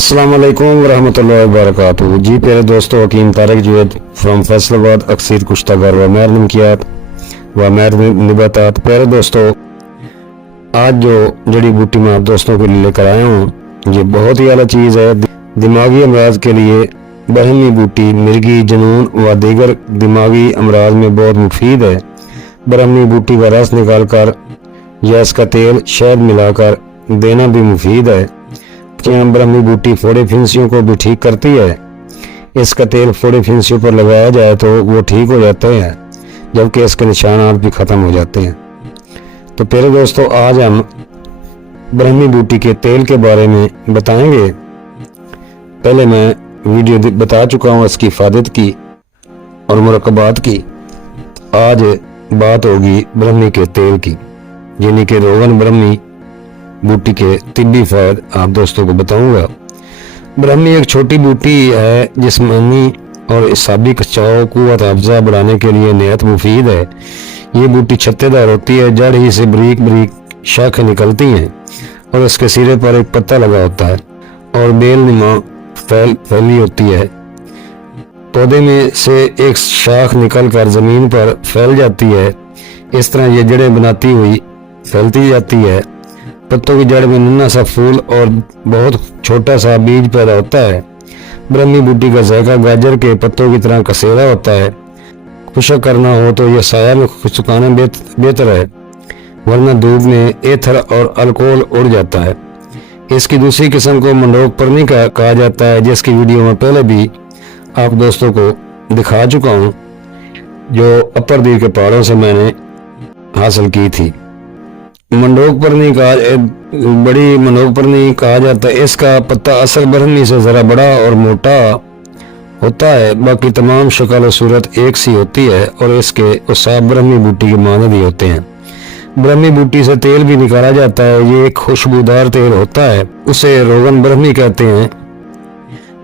अस्सलाम वालेकुम रहमतुल्लाहि व बरकातुहू। जी प्यारे दोस्तों, हकीम तारिक जुवैद फ्रॉम फैसलाबाद, अक्सीर कुश्तागर व मैर नमकियात व मैर निबातात। प्यारे दोस्तों, आज जो जड़ी बूटी मैं आप दोस्तों के लिए लेकर आया हूँ, ये बहुत ही आला चीज़ है। दिमागी अमराज के लिए ब्रह्मी बूटी मिर्गी, जुनून व दीगर दिमागी अमराज में बहुत मुफीद है। ब्रह्मी बूटी का रस निकाल कर या इसका तेल शहद मिलाकर देना भी मुफीद है। ब्रह्मी बूटी फोड़े फिंसियों को भी ठीक करती है। इसका तेल फोड़े फिंसियों पर लगाया जाए तो वो ठीक हो जाते हैं, जबकि इसके निशानात भी ख़त्म हो जाते हैं। तो प्यारे दोस्तों, आज हम ब्रह्मी बूटी के तेल के बारे में बताएंगे। पहले मैं वीडियो बता चुका हूँ इसकी इफादत की और मुरक्कबात की। आज बात होगी ब्रह्मी के तेल की, यानी कि रोगन ब्रह्मी बूटी के तिब्बी फायद आप दोस्तों को बताऊंगा। ब्रह्मी एक छोटी बूटी है, जिस्मानी और इसाबी खिंचाव कुव्वत अफ़ज़ा बढ़ाने के लिए निहायत मुफीद है। ये बूटी छत्तेदार होती है, जड़ ही से बरीक बरीक शाखें निकलती हैं और इसके सिरे पर एक पत्ता लगा होता है और बेल नुमा फैली होती है। पौधे में से एक शाख निकल कर ज़मीन पर फैल जाती है। इस तरह ये जड़ें बनाती हुई फैलती जाती है। पत्तों की जड़ में नन्हा सा फूल और बहुत छोटा सा बीज पैदा होता है। ब्रह्मी बूटी का जायका गाजर के पत्तों की तरह कसेरा होता है। खुशक करना हो तो यह साया में सुखाना बेहतर है, वरना धूप में एथर और अल्कोहल उड़ जाता है। इसकी दूसरी किस्म को मंडोक परनी कहा जाता है, जिसकी वीडियो में पहले भी आप दोस्तों को दिखा चुका हूँ, जो अपर दीर के पहाड़ों से मैंने हासिल की थी। मंडोक परनी बड़ी मंडोक परनी कहा जाता है। इसका पत्ता असल ब्रह्मी से ज़रा बड़ा और मोटा होता है, बाकी तमाम शक्ल और सूरत एक सी होती है और इसके उसाब ब्रह्मी बूटी के मानद ही होते हैं। ब्रह्मी बूटी से तेल भी निकाला जाता है। ये एक खुशबूदार तेल होता है, उसे रोगन ब्रह्मी कहते हैं।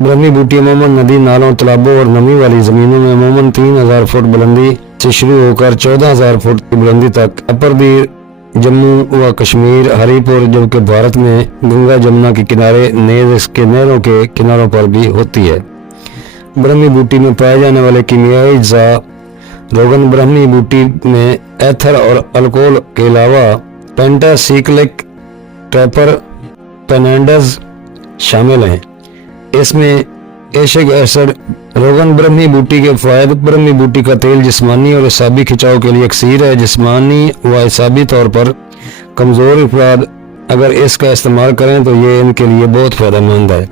ब्रह्मी बूटी अमूमन नदी, नालों, तालाबों और नमी वाली ज़मीनों में अमूमन 3000 फुट बुलंदी से शुरू होकर 14000 फुट की बुलंदी तक अपर दीर, जम्मू व कश्मीर, हरिपुर, जबकि भारत में गंगा जमुना के किनारे, नेज़ इसके नहरों के किनारों पर भी होती है। ब्रह्मी बूटी में पाए जाने वाले कीमियाई अज्जा रोगन ब्रह्मी बूटी में एथर और अल्कोहल के अलावा पेंटासाइक्लिक ट्रैपर पेनेंडज शामिल हैं। इसमें एशिक एसिड। रोगन ब्रह्मी बूटी के फायदे। ब्रह्मी बूटी का तेल जिस्मानी और इसाबी खिंचाव के लिए अक्सीर है। जिस्मानी व इसाबी तौर पर कमज़ोर अफराद अगर इसका इस्तेमाल करें तो ये इनके लिए बहुत फ़ायदेमंद है।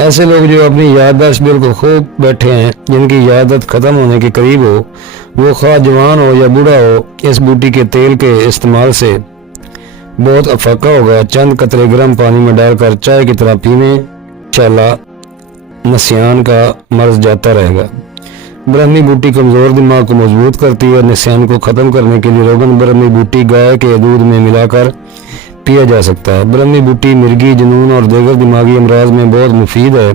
ऐसे लोग जो अपनी याददाश्त बिल्कुल खूब बैठे हैं, जिनकी याददाश्त ख़त्म होने के करीब हो, वो खा जवान हो या बूढ़ा हो, इस बूटी के तेल के इस्तेमाल से बहुत अफाका होगा। चंद कतरे गर्म पानी में डालकर चाय की तरह पीने, इंशाअल्लाह नसियान का मर्ज जाता रहेगा। ब्रह्मी बूटी कमज़ोर दिमाग को मजबूत करती है। नसियान को ख़त्म करने के लिए रोगन ब्रह्मी बूटी गाय के दूध में मिलाकर पिया जा सकता है। ब्रह्मी बूटी मिर्गी, जुनून और दीगर दिमागी अमराज में बहुत मुफीद है।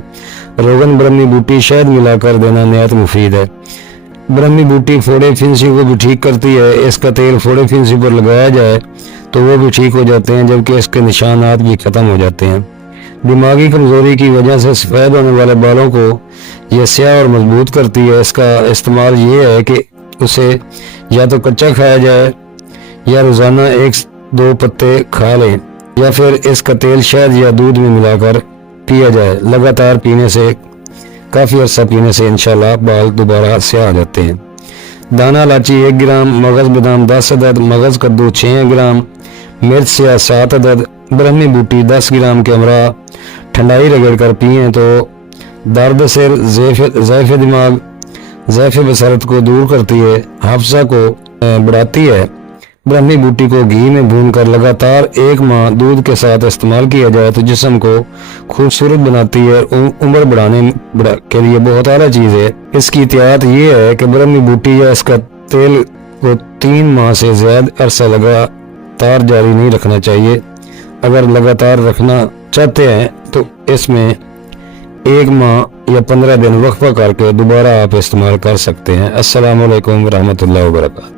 रोगन ब्रह्मी बूटी शहद मिलाकर देना निहायत मुफीद है। ब्रह्मी बूटी फोड़े फिंसियों को भी ठीक करती है। इसका तेल फोड़े फिंसी पर लगाया जाए तो वो भी ठीक हो जाते हैं, जबकि इसके निशानात भी ख़त्म हो जाते हैं। दिमागी कमज़ोरी की वजह से सफ़ेद होने वाले बालों को यह स्याह और मजबूत करती है। इसका इस्तेमाल ये है कि उसे या तो कच्चा खाया जाए या रोज़ाना 1-2 पत्ते खा लें, या फिर इसका तेल शहद या दूध में मिलाकर पिया जाए। लगातार पीने से, काफ़ी अर्सा पीने से इंशाल्लाह बाल दोबारा स्याह आ जाते हैं। दाना इलायची 1 ग्राम, मगज़ बादाम 10 अदद, मगज़ कद्दू 6 ग्राम, मिर्च स्याह 7 अदद, ब्रह्मी बूटी 10 ग्राम के हमरा ठंडाई रगड़ कर पिएँ तो दर्द सिर, ज़ैफ़ दिमाग, ज़ैफ़ बसरत को दूर करती है, हाफ़ज़ा को बढ़ाती है। ब्रह्मी बूटी को घी में भूनकर लगातार 1 माह दूध के साथ इस्तेमाल किया जाए तो जिस्म को खूबसूरत बनाती है और उम्र बढ़ाने के लिए बहुत आला चीज़ है। इसकी एहतियात ये है कि ब्रह्मी बूटी या इसका तेल को 3 माह से ज़्यादा अरसा लगातार जारी नहीं रखना चाहिए। अगर लगातार रखना चाहते हैं तो इसमें 1 माह या 15 दिन वक्फा करके दोबारा आप इस्तेमाल कर सकते हैं। अस्सलामु अलैकुम रहमतुल्लाहि व बरकातहू।